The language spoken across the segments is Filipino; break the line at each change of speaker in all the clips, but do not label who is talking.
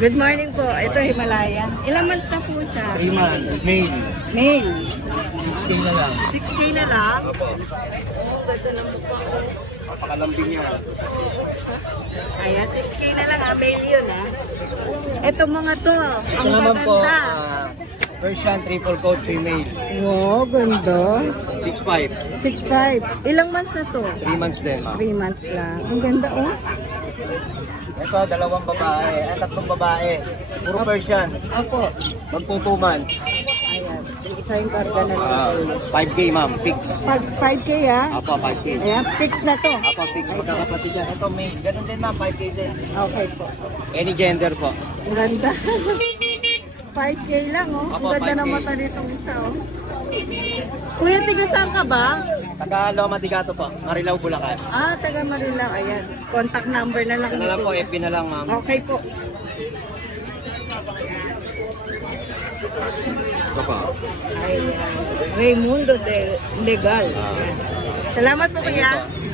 Good morning po. Ito Himalayan. Ilang months na po siya?
3 months. Male.
Male.
6K na lang.
6K na lang?
Opo.
Ganda ng mukha ko.
Papakalambing niya.
Ayan, 6K na lang ha. Male yun ha. Ito mga to.
Ito
Ang
naman po,
maganda.
Persian triple coat female.
Wow, ganda.
6'5".
6'5". Ilang months na to?
3 months din, ma'am.
3 months lang. Ang ganda oh.
Ito, 2 babae. 3 babae. Puro Persian.
Opo.
Magpo 2 months.
Ayan. Isa yung karga na lang.
5K, ma'am. Fix.
5K ha?
Apo, 5K.
Ayan, fix na to.
Apo, fix. Magkakapatid yan. Ito, may. Ganun din, ma'am. 5K din.
Okay po.
Any gender po.
Ang ganda. 5K lang oh. Ang
Opo,
ganda
5K.
ng mata nitong isa oh. Kuya, tiga saan ka ba?
Taga Loma de Gato po. Marilao, Bulacan.
Ah, taga Manila. Ayan. Contact number na lang.
Ito na lang po. FB na lang, ma'am.
Okay po.
Ito po.
Ayan. Raimundo de Legal. Ayan. Salamat po kuya.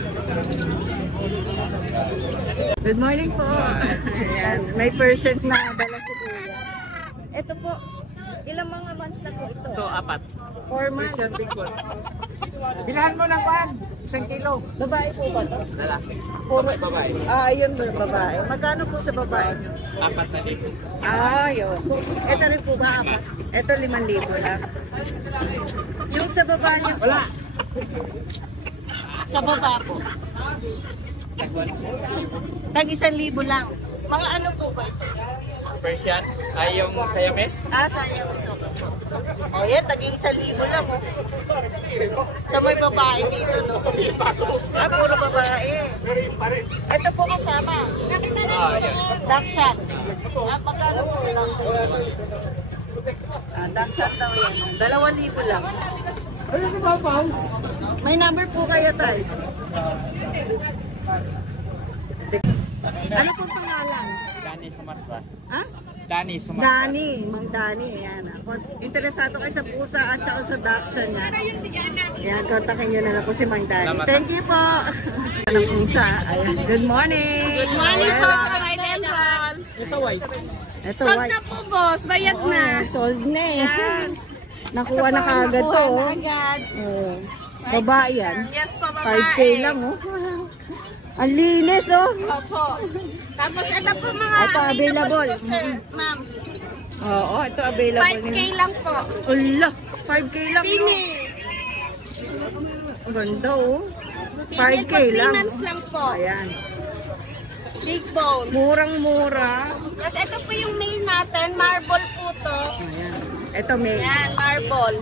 Good morning po. Ayan. May Persian na dala si kuya. Ito po. Ilang mga months na po ito?
Ito, 4.
4 months.
Bilahan mo ng 1 kilo.
Babae po ba ito?
Lalaki.
Puro
Babae.
Ah, ayun ba babae. Magkano po sa babae?
4 na dito.
Ah, yun. Ito rin po ba apat? Ito 5,000 lang. Yung sa baba niyo po?
Wala.
Sa baba po. Tag 1,000 lang. Mga ano po ba ito?
Persian? Ay, yung Siamese?
Ah, sayang. Oh, yan. Tag 1,000 lang oh. Sa may babae dito, no? Ah, puro babae. Ito po kasama.
Ah, yan.
Dachshund. Ah, magkano po sa Dachshund? Ah, Dachshund daw yan. 2,000 lang. May number po kayo, Tay? Ano pong pangalan?
Dani Sumatra.
Ha?
Dani Sumatra.
Dani. Mang Dani. Ayan. Kung interesado kayo sa pusa at saka sa Dachshund niya. Ayan, kontakin nyo na lang po si Mang Dani.
Salamat.
Thank you po. Anong pusa? Ayan. Good morning.
Good morning po, my dental.
Ito, white.
Ito,
Sold
white.
na po, boss. Bayad na.
Sold na eh. Nakuha na kagad to. Oh. Oh. Babae yan.
Yes po,
5K
babae.
lang oh. Ang linis oh.
Opo. Tapos ito po mga
Ito, available.
po, sir. Ma'am.
Oo, ito available
5K lang po.
Ula, 5K lang no?
Female.
Ang ganda oh. 5K
Female po, 3
lang.
months lang po.
Ayan.
Big bone.
Murang-mura.
Tapos ito po yung male natin. Marble po to.
Ayan. Ito may
Yan, marble.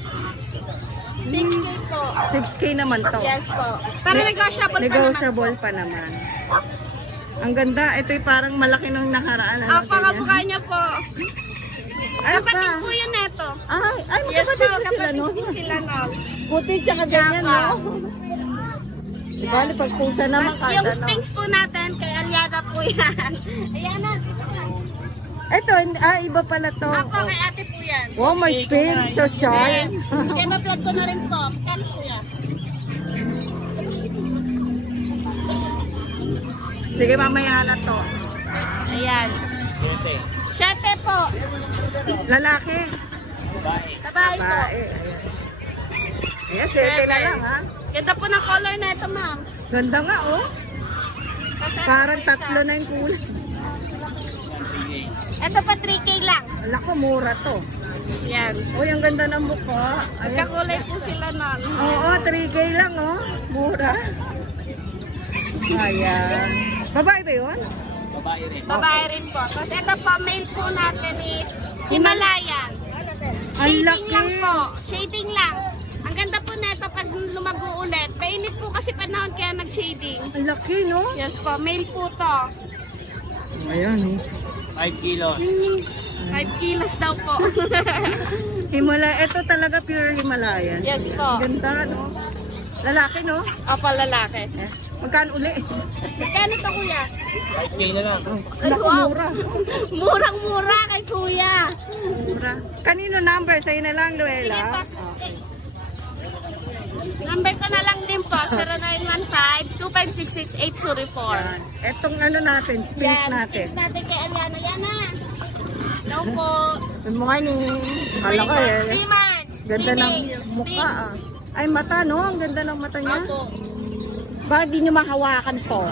6K po.
6K naman to.
Yes po. Pero negotiable pa naman.
Negotiable pa naman. Ang ganda. Ito yung parang malaki nung nakaraan. Ano,
Opo, kamukha niya po.
Ay,
Kapatid
pa.
po yun ito.
Ay,
Yes po,
magkapatid po sila
kapatid
no?
po sila no.
Puti tsaka ganyan no? Diba, pag pusa naman
Mas yung
kada no?
Sphinx po natin, kay Aliada po yan. Ayan na.
Ito, iba pala to.
Ako, kay ate po yan.
Wow, may spin. So sharp.
Kaya ma-vlog ko na rin po. Kano po yan?
Sige, mamaya na to.
Ayan. 7 po.
Lalaki.
Babae po.
Bae. Ayan, 7 na lang ha.
Ganda po ng color na ito, ma'am.
Ganda nga oh. Parang 3 na yung kulay.
Ito pa 3K lang.
Wala ko, mura to.
Yan.
Uy, ang ganda ng mukha. Ayan.
Kakulay po sila nun.
Oo, 3K lang oh. Mura. Ayan. Babae ba yun?
Babae rin.
Babae rin po. Tapos ito po, male po natin is Himalayan.
Ang
Shading
laki.
lang po. Shading lang. Ang ganda po nito pag lumago ulit. Mainit po kasi panahon kaya nag-shading.
Ang laki no?
Yes po, male po to.
Ayan oh.
5 kilos.
5 kilos daw po.
Himalaya. Ito talaga pure Himalayan.
Yes po.
Ang ganda no? Lalaki no?
Opo, lalaki.
Eh, magkano uli?
Magkano to, kuya?
5K na lang.
Naku,
Wow.
mura.
Murang-mura kay kuya.
Mura. Kanino number? Sa'yo na lang,
Sige
Luella.
po. Number ko na lang din po. 0915-2566-804.
Etong ano natin, space
Yan,
natin.
fix natin kay Aliana. Yan na. Hello po.
Good morning. Kala ko
3 months.
ganda ng
Female,
mukha
mix.
ah. Ay mata no, ang ganda ng mata niya.
Opo.
Bakit di nyo mahawakan to?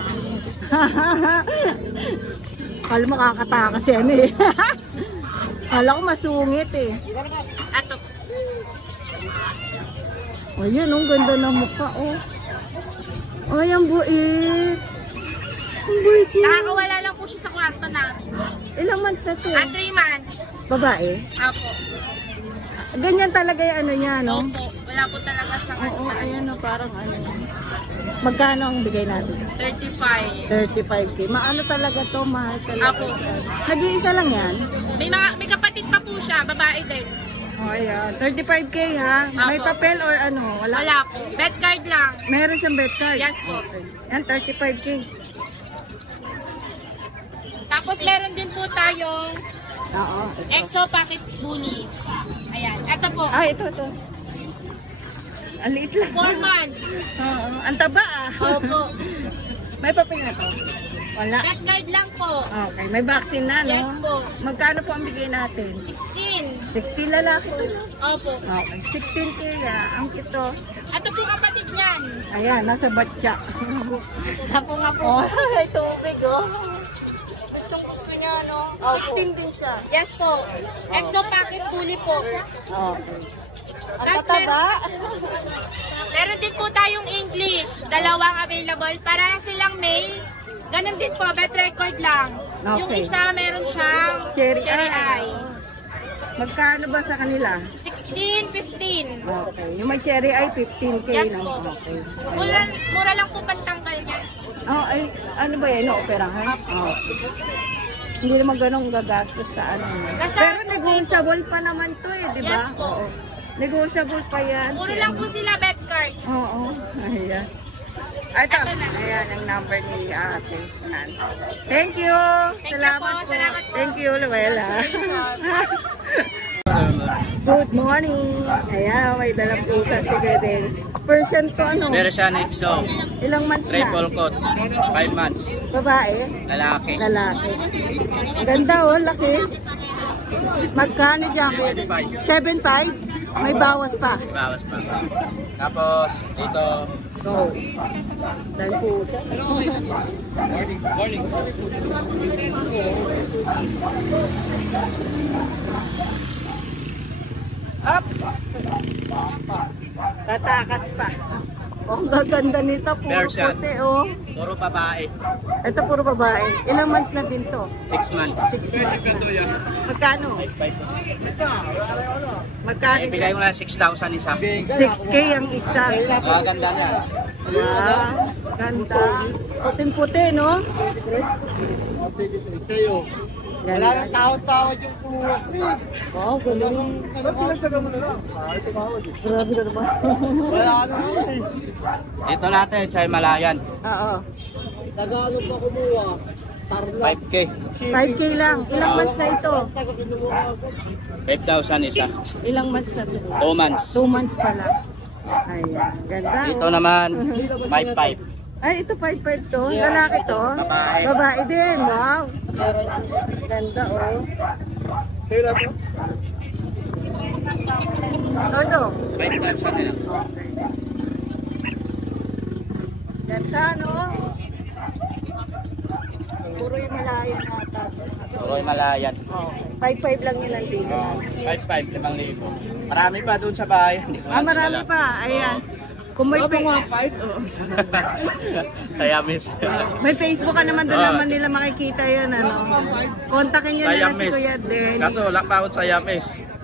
Kala mo kakatakas yan eh. Kala ko masungit eh.
Ato.
Ayan, ang ganda ng mukha oh. Ay, ang buit. Ang buit niya.
Nakakawala lang po siya sa kwarto na.
Ilang months na to?
3 months.
Babae?
Apo.
Ganyan talaga yung ano niya, no?
Opo. Wala po talaga siyang
Oo, ayan no, parang ano. Magkano ang bigay natin?
35.
35k. Maano talaga to, mahal talaga.
Apo.
Nag-iisa lang yan?
May kapatid pa po siya, babae din.
Oh, ayan. 35k ha? May
Apo.
papel or ano? Wala?
Wala po. Bet card lang.
Meron siyang bet card?
Yes po.
Yan, 35k.
Tapos meron din po tayong
Oo.
Exo Pocket Bully. Ayan. Ito po.
Ah, ito. Ang liit lang.
4 months.
Oo. Ang taba ah.
Opo.
May papel na to? Wala.
Bet card lang po.
Okay, may vaccine na, no?
Yes po.
Magkano po ang bigay natin?
16.
16 lalaki.
Opo.
Okay, 16k Ang kito.
Ito po kapatid niyan.
Ayan, nasa batya.
Apo nga po.
Oh, may tubig, oh. Gustong gusto niya, no? 16 din siya.
Yes po. Exo Pocket Bully po.
Okay. Ang
Tapos
tataba.
Meron din po tayong English. Dalawang available. Para silang male. Ganon din po. Bet record lang.
Okay.
Yung isa meron siyang
Cherry
cherry
eye.
eye.
Magkano ba sa kanila?
16, 15.
Okay. Yung may cherry ay 15k,
Yes
no?
po.
Okay.
Mura lang po pantanggal niya.
Oh, ay, ano ba yan? Operahan? Oh. Hindi naman ganun gagastos sa ano.
Nasa-
Pero negotiable pa naman to eh, di ba?
Yes po.
Oo. Negotiable pa yan.
Mura lang po sila bet card.
Oo. Ayan. Ay, ito.
Ito na.
Ayan ang number ni ate. Yan. Thank you.
Thank you
Salamat
po, salamat po.
Thank you, Luella.
Congratulations.
Good morning. Ayan, may dalang pusa si Geden. Persian to ano?
Persian Exo,
Ilang months na?
triple coat, 5 months,
Babae?
lalaki.
Lalaki. Ang ganda oh, laki. Magkano dyan? 7.5? May bawas pa.
Bawas pa. Tapos, dito,
Go. Dahil pusa.
morning.
Up! Tatakas pa. Oh, ang gaganda nito. Puro
Persian.
puti, oh.
Puro babae,
Ito puro babae. Ilang months na din to?
6 months.
6 months na. Magkano? Magkano?
Ibigay ko na 6,000 isa.
6K ang isa.
Ganda niya.
Wow, ganda. Puting-puti, no?
Wala nang tawad-tawad yung kumuha.
Wow, galing.
Pinagtaga mo na lang. Ito tawad eh.
Grabe ka naman.
Wala naman eh. Dito natin, sa Himalayan.
Oo.
Tagalog pa kumuha. 5K.
5K lang. Ilang months na ito?
5,000 isa.
Ilang months na ito?
2 months.
2 months pa lang. Ayan, ganda.
Dito
oh.
naman, 5,500.
Ay, ito 5'5 to. Lalaki to.
Babae.
Babae din. Wow. Ganda, oh. Todo.
5,000 nila.
Ganda, no? Puro yung malayan nata.
Puro Himalayan.
Oh. 5'5 lang yun ang dito.
5,500, 5,000. Marami pa doon sa bahay. Hindi ko
Ah,
na
marami
dinala.
pa. Ayan. Kung may,
Sayamis.
may Facebook ka naman doon naman nila makikita yun. Ano. Kontakin nyo na lang si
Sayamis.
Kuya Denny.
Kaso wala pa akong sayamis.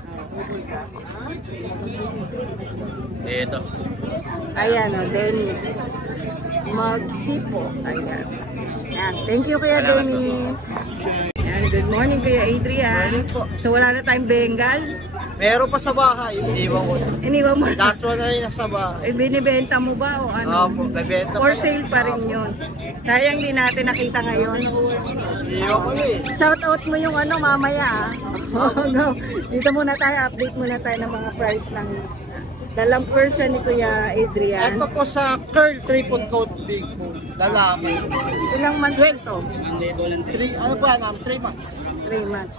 Dito.
Ayan o, Dennis. Magsipo. Ayan. Ayan. Thank you, Kuya
Salamat po.
Dennis. Ayan, good morning, Kuya Adrian. So, wala na tayong Bengal.
Meron pa sa bahay. Iniwan ko.
Iniwan mo na.
Last one na yun nasa bahay.
Binibenta mo ba o ano?
Opo, bebenta
For
pa yun.
sale pa rin yun. Sayang din natin nakita ngayon.
Iniwan ko eh.
Shout out mo yung ano mamaya ah. Oh, no. Dito muna tayo, update muna tayo ng mga price ng Dalang Persian ni Kuya Adrian.
Ito po sa curl triple coat big bull. Lalaki.
Ilang months ito?
3, ano po yan? 3 months.
3 months.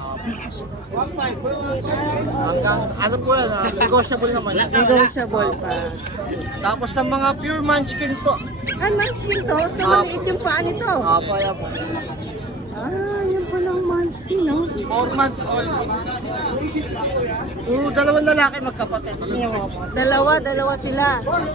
Hanggang, ano po yan? Negotiable naman yan.
Negotiable pa.
Tapos sa mga pure munchkin po.
Ah, munchkin to? So, maliit yung paa nito.
Yan po.
Ah, yun palang munchkin, no?
4 months old. Dalawang lalaki magkapatid.
Dalawa sila.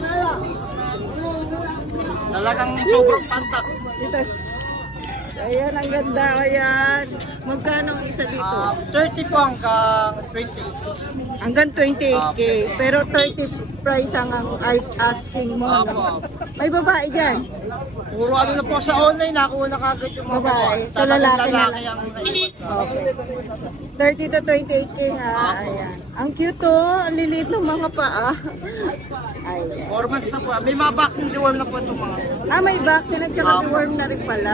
Talagang sobrang pantak.
Dito. Ayan, ang ganda. Ayan. Magkano ang isa dito?
30 po hanggang 28.
Hanggang 28K. Pero 30 price ang asking mo. No? May babae dyan.
Puro ano na po sa online, nakuha na kagad yung mga
Babae.
babae.
So, lalaki na lang.
ang naiwan sa
Okay. 30 to 28K ha. Ayan. Ang cute to. Ang lilit ng mga paa. Ayan.
4 months na po. May mga vaccine deworm na po itong mga.
Ah, may vaccine at saka deworm na rin pala.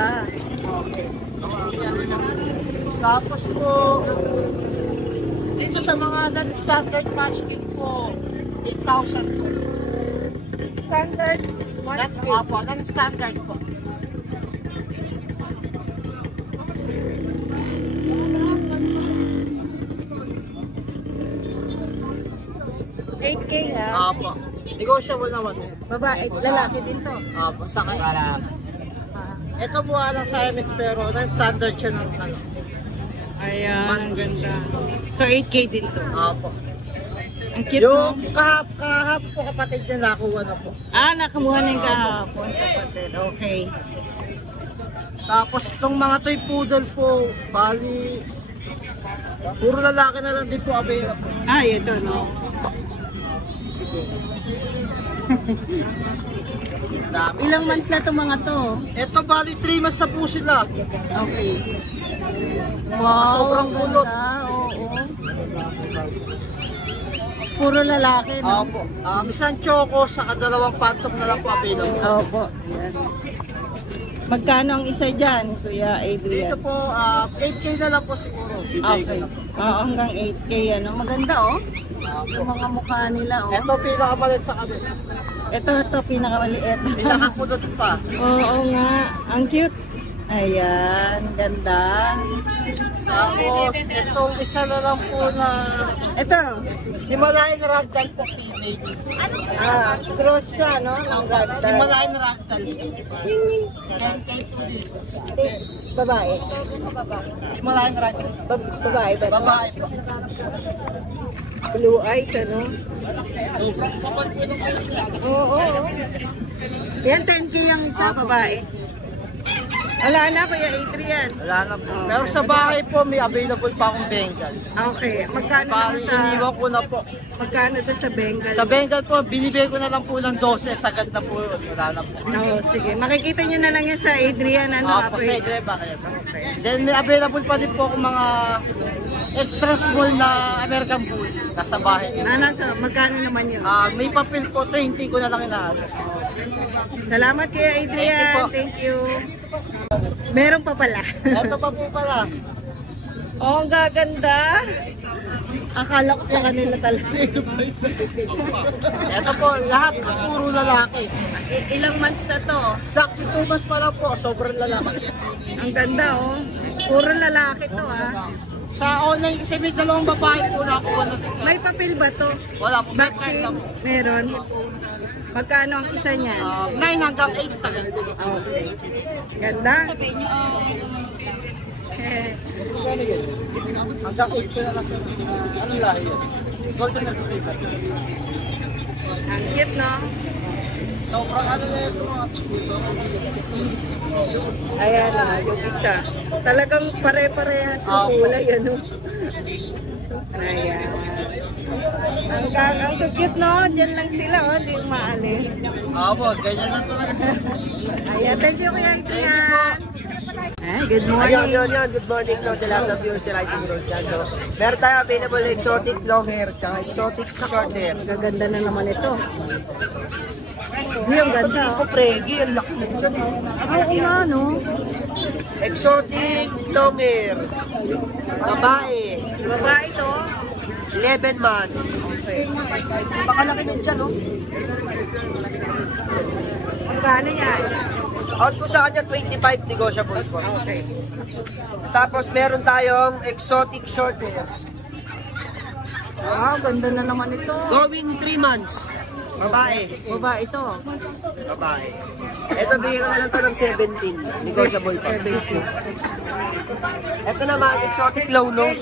Tapos po, dito sa mga non-standard munchkin po, 8,000 po.
Standard munchkin.
Opo, non-standard po.
$8K ha.
Opo. Negotiable naman eh.
Babae, lalaki din to.
Opo, sa kaya. Ito po lang sa MS pero non-standard siya ng ano.
Ayan, ang ganda. So 8K din to.
Opo.
Ang cute
Yung
no?
kahap po kapatid niya nakuha na po.
Ah, nakamuha na yung kahapon kapatid. Okay.
Tapos itong mga toy poodle po, bali, puro lalaki na lang din po available.
Ah, ito no.
Dami.
Ilang months na to mga to?
Ito bali 3 months na po sila.
Okay. Wow.
Sobrang kulot.
Oo. Puro lalaki no?
Opo. Isang choco sa kadalawang pantok na lang po available.
Opo. Yan. Magkano ang isa dyan, Kuya Adrian?
Dito po, 8K na lang po siguro.
Okay. Oo, hanggang 8K ano. Maganda oh. Yung mga mukha nila oh.
Ito pinakamalit sa kanila.
Ito pinakamaliit.
Pinakakulot pa.
Oo nga. Ang cute. Ayan, ganda.
Tapos, itong isa na lang po na
Ito,
Himalayan Ragdoll po female.
cross siya, no? Ng ragdoll.
Himalayan Ragdoll.
10K to babae.
Himalayan Ragdoll.
Babae ba?
Babae po.
Blue eyes, ano?
Sobrang kapal po ng
Oo. Yan, 10K yung isa, babae. Wala na, Kuya Adrian.
Wala na po. Pero sa bahay po, may available pa akong Bengal.
Okay, magkano
Bali,
naman
iniwan ko na po.
magkano to sa Bengal?
Sa Bengal po, binibigay ko na lang po ng 12. Sagad na po. Wala na po.
No, sige. Makikita nyo na lang yan sa Adrian, ano?
Po, sa Idreba kayo. Then may available pa din po akong mga extra small na American Bull. Nasa bahay din.
Nasa, magkano naman yun?
May papel po, 20 ko na lang inaalas.
Salamat Kuya Adrian. Thank you. Meron pa pala.
Ito pa po pala.
Oh, ang gaganda. Akala ko sa kanila talaga.
Ito po, lahat puro lalaki.
Ilang months na to?
Exactly 2 months pa lang po, sobrang lalaki.
Ang ganda oh. Puro lalaki to ah.
Sa online kasi may dalawang babae po nakuha na dito.
May papel ba to?
Wala po, may card
Vaccine?
na po.
Meron. Magkano ang isa niyan?
9 hanggang 8 sa ganito.
Okay. Ganda.
Hanggang 8 ko na lang. Anong lahi yan? Golden Retriever.
Ang cute no?
Sobrang ano na ito mga
Ayan na, yung isa. Talagang pare-parehas yung kulay, ano? Ayan. Ang cute, no? Diyan lang sila, oh. Di umaalis.
Abo, ganyan na talaga.
Ayan, thank you, Kuya Adrian. Good morning.
Yun. Good morning po sa lahat ng viewers sa Rising Road dyan. So, meron tayo available exotic long hair at exotic short hair.
Gaganda na naman ito. Yung ganda.
Ito pregi, ang laki na dyan.
Oo nga, no?
Exotic long hair. Babae,
Babae to.
11 months. Pakalaki din siya, no?
Magkano yan?
Out po sa kanya, 25 negotiable po.
Okay.
Tapos meron tayong exotic short hair.
Wow, ganda na naman ito.
Going 3 months. Babae.
Baba ito.
Babae. Ito, bigyan ko na lang to ng 17. Negotiable pa. Ito naman, exotic low nose.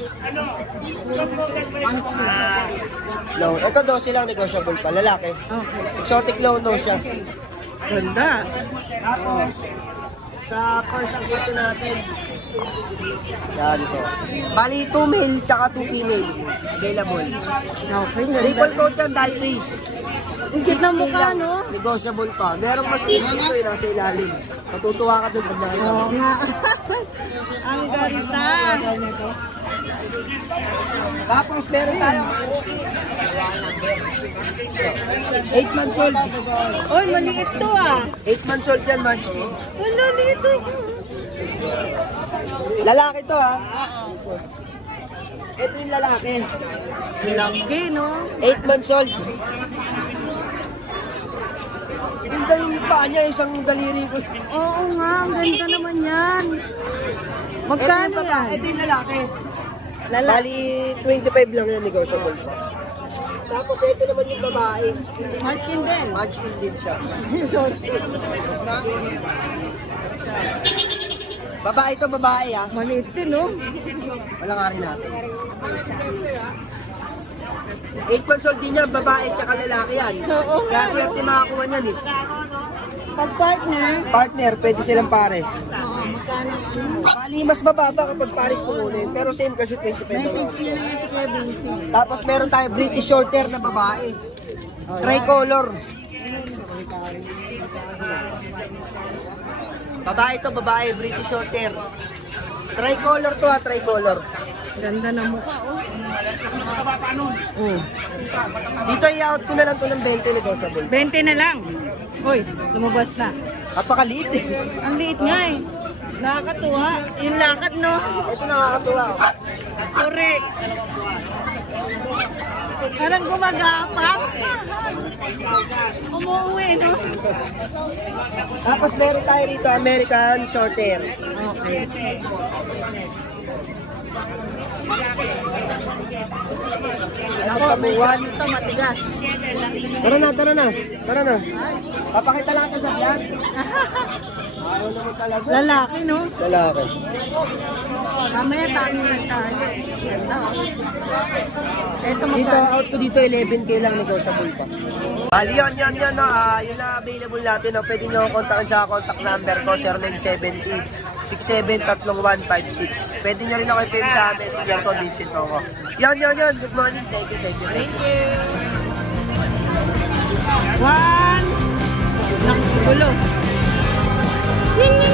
Low. Ito 12 lang negotiable pa. Lalaki.
Okay.
Exotic low nose siya.
Ganda.
Tapos, sa Persian dito natin. Yan ito. Bali, 2 male tsaka 2 female. Available.
Okay,
Triple coat yan, doll face.
Ang cute na
6K
mukha,
lang.
no?
Negotiable pa. Merong mas dito yung nasa ilalim. Matutuwa ka dun pag nakita mo.
Oo nga. Ang ganda.
Tapos meron tayo 8 months old.
Oy, maliit to ah.
8 months old yan, Manchkin.
Wala, liit to.
Lalaki to, ha? Ito yung lalaki.
Laki, no?
8 months old. Yung dalawang paa niya, isang daliri ko.
Oo nga, ang ganda naman yan. Magkano yan?
Ito yung lalaki. Bali, 25 lang yan, negotiable pa. Tapos ito naman yung babae.
Maskin din.
Munchkin din siya. Babae to, babae, ha?
Maliit din, no?
Wala nga rin natin. 8 months old din yan, babae tsaka lalaki yan.
Oo nga,
Kaya swerte makakuha niyan eh.
Pag partner,
Partner, pwede silang pares.
magkano ano?
Bali, mas mababa kapag pares kukunin. Pero same kasi 25 lang.
Message nyo na yan si Kuya Vinci.
Tapos meron tayo British Shorthair na babae. Tricolor. Babae to, babae, British Shorthair. Tricolor to, ha, tricolor.
Ganda na mukha, oh.
Dito i-out ko na lang to ng 20 negotiable.
20 na lang. Hoy, lumabas na.
Napakaliit eh.
Ang liit nga eh. Nakakatuwa. Yung lakad, no?
Ito nakakatuwa.
Correct. Parang gumagapak. Umuwi, no?
Tapos meron tayo rito American Shorthair.
Okay. Ako, may ano ito, matigas.
Tara na, tara na. Tara na. Papakita lang ito sa vlog. Ayaw naman talaga.
Lalaki, no?
Lalaki.
Mamaya tanong tayo. Ganda, oh. Ito
Dito,
magkano?
out ko dito, 11K lang negotiable pa. Bali, yan, no. Yun na available natin. No. Pwede nyo kontakin sa contact number ko, 0970-673156. Pwede nyo rin ako i-pay sa messenger ko, Vincent ako. Yan. Good morning. Thank you.
Thank you. One. Nakulo. Ying, ying,